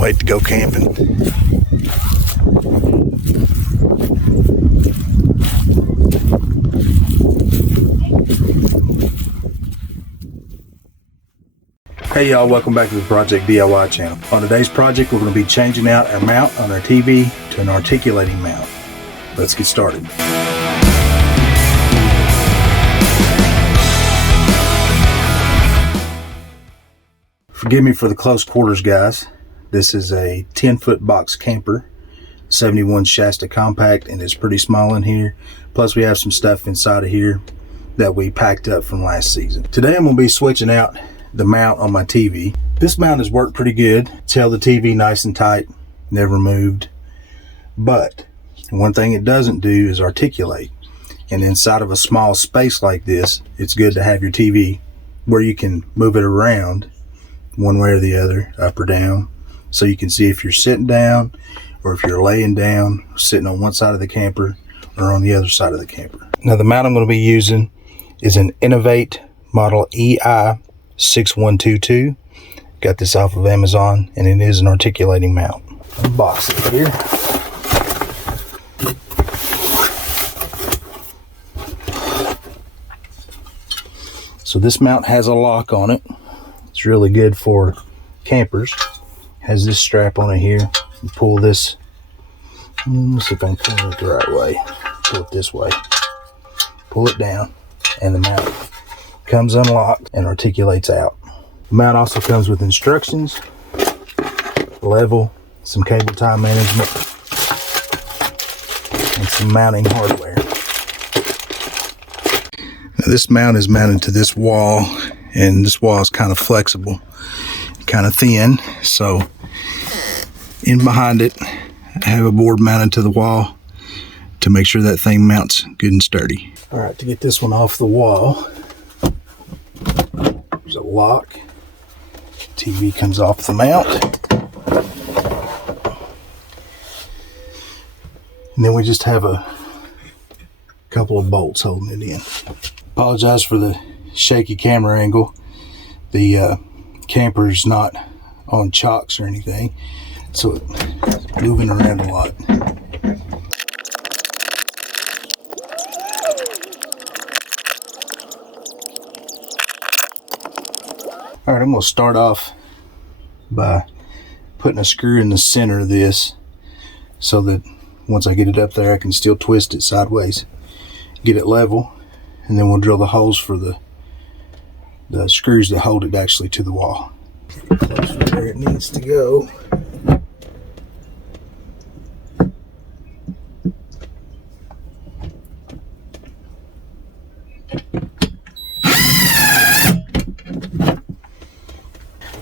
wait to go camping. Hey y'all, welcome back to the Project DIY channel. On today's project, we're going to be changing out our mount on our TV to an articulating mount. Let's get started. Forgive me for the close quarters, guys. This is a 10-foot box camper, 71 Shasta compact, and it's pretty small in here. Plus we have some stuff inside of here that we packed up from last season. Today I'm going to be switching out the mount on my TV. This mount has worked pretty good. It's held the TV nice and tight, never moved. But one thing it doesn't do is articulate. And inside of a small space like this, it's good to have your TV where you can move it around one way or the other, up or down, so you can see if you're sitting down or if you're laying down, sitting on one side of the camper or on the other side of the camper. Now the mount I'm going to be using is an Innovate model EI 6122. Got this off of Amazon, and it is an articulating mount. Unbox it here. So this mount has a lock on it. It's really good for campers. Has this strap on it here. You pull this. Let's see if I can pull it the right way. Pull it this way. Pull it down, and the mount comes unlocked and articulates out. The mount also comes with instructions, level, some cable tie management, and some mounting hardware. Now this mount is mounted to this wall, and this wall is kind of flexible, kind of thin, so in behind it I have a board mounted to the wall to make sure that thing mounts good and sturdy. All right, to get this one off the wall, there's a lock. TV comes off the mount. And then we just have a couple of bolts holding it in. Apologize for the shaky camera angle. The camper's not on chocks or anything, so it's moving around a lot. All right, I'm going to start off by putting a screw in the center of this so that once I get it up there, I can still twist it sideways, get it level, and then we'll drill the holes for the screws that hold it actually to the wall. Close to where it needs to go.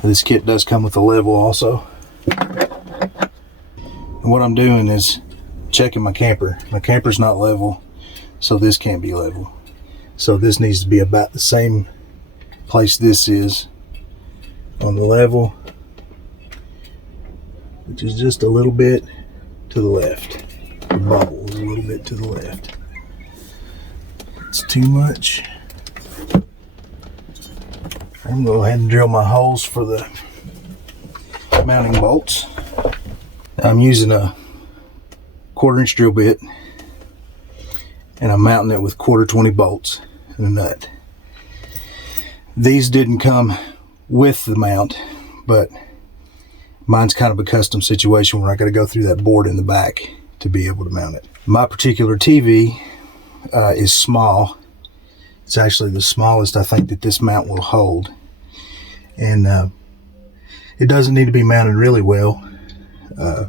This kit does come with a level also. And what I'm doing is checking my camper. My camper's not level, so this can't be level. So this needs to be about the same place this is on the level, which is just a little bit to the left. The bubble is a little bit to the left. It's too much. I'm going to go ahead and drill my holes for the mounting bolts. I'm using a 1/4-inch drill bit, and I'm mounting it with 1/4 bolts and a nut. These didn't come with the mount, but mine's kind of a custom situation where I got to go through that board in the back to be able to mount it. My particular TV is small. It's actually the smallest I think that this mount will hold. And it doesn't need to be mounted really well,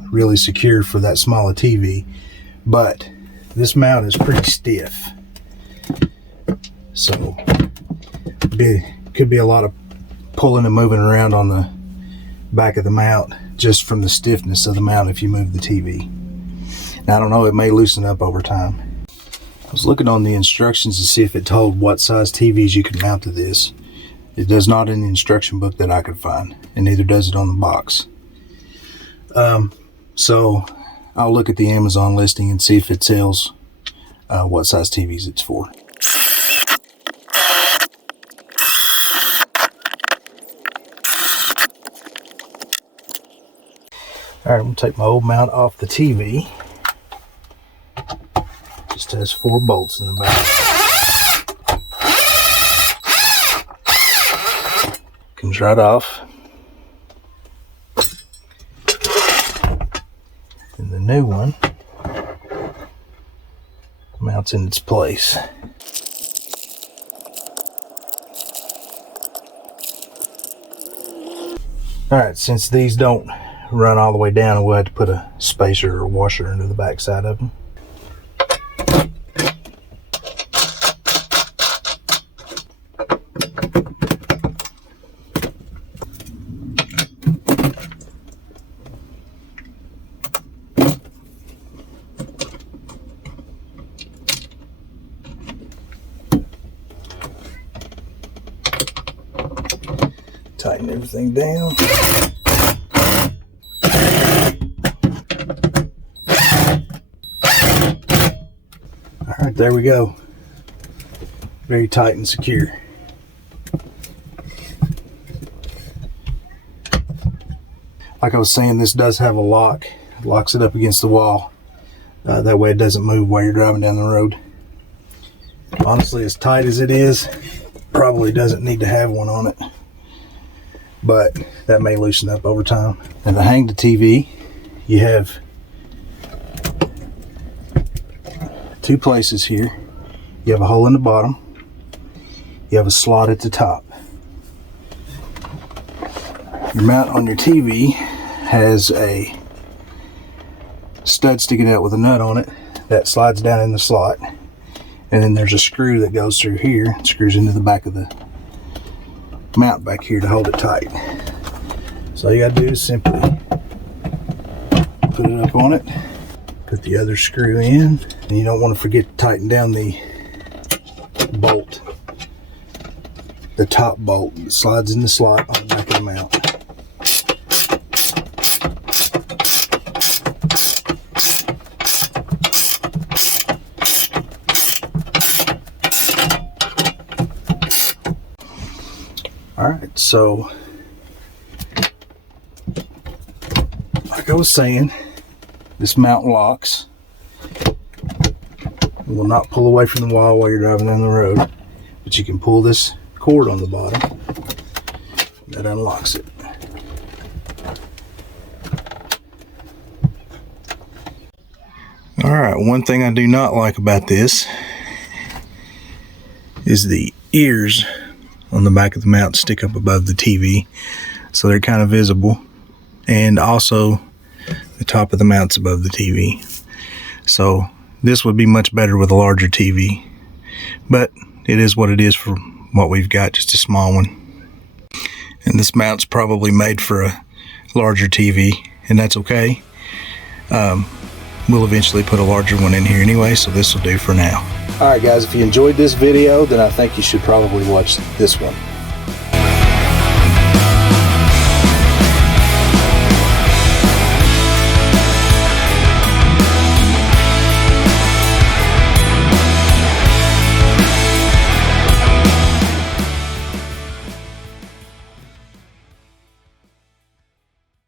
really secure for that small a TV, but this mount is pretty stiff. So could be a lot of pulling and moving around on the back of the mount just from the stiffness of the mount if you move the TV. Now I don't know, it may loosen up over time. I was looking on the instructions to see if it told what size TVs you could mount to this. It does not in the instruction book that I could find, and neither does it on the box. So I'll look at the Amazon listing and see if it tells what size TVs it's for. All right, I'm gonna take my old mount off the TV. Just has 4 bolts in the back. Comes right off. And the new one mounts in its place. Alright, since these don't run all the way down, we'll have to put a spacer or washer into the back side of them. Tighten everything down. Alright, there we go. Very tight and secure. Like I was saying, this does have a lock. It locks it up against the wall. That way it doesn't move while you're driving down the road. Honestly, as tight as it is, probably doesn't need to have one on it. But that may loosen up over time. And to hang the TV, you have 2 places here. You have a hole in the bottom. You have a slot at the top. Your mount on your TV has a stud sticking out with a nut on it that slides down in the slot. And then there's a screw that goes through here, screws into the back of the mount back here to hold it tight. So all you gotta do is simply put it up on it, put the other screw in, and you don't want to forget to tighten down the bolt, the top bolt that slides in the slot on the back of the mount. Alright, so like I was saying, this mount locks. It will not pull away from the wall while you're driving down the road, but you can pull this cord on the bottom. That unlocks it. Alright, one thing I do not like about this is the ears on the back of the mount stick up above the TV, so they're kind of visible, and also the top of the mount's above the TV. So this would be much better with a larger TV, but it is what it is for what we've got, just a small one. And this mount's probably made for a larger TV, and that's okay. We'll eventually put a larger one in here anyway, so this will do for now. Alright guys, if you enjoyed this video, then I think you should probably watch this one.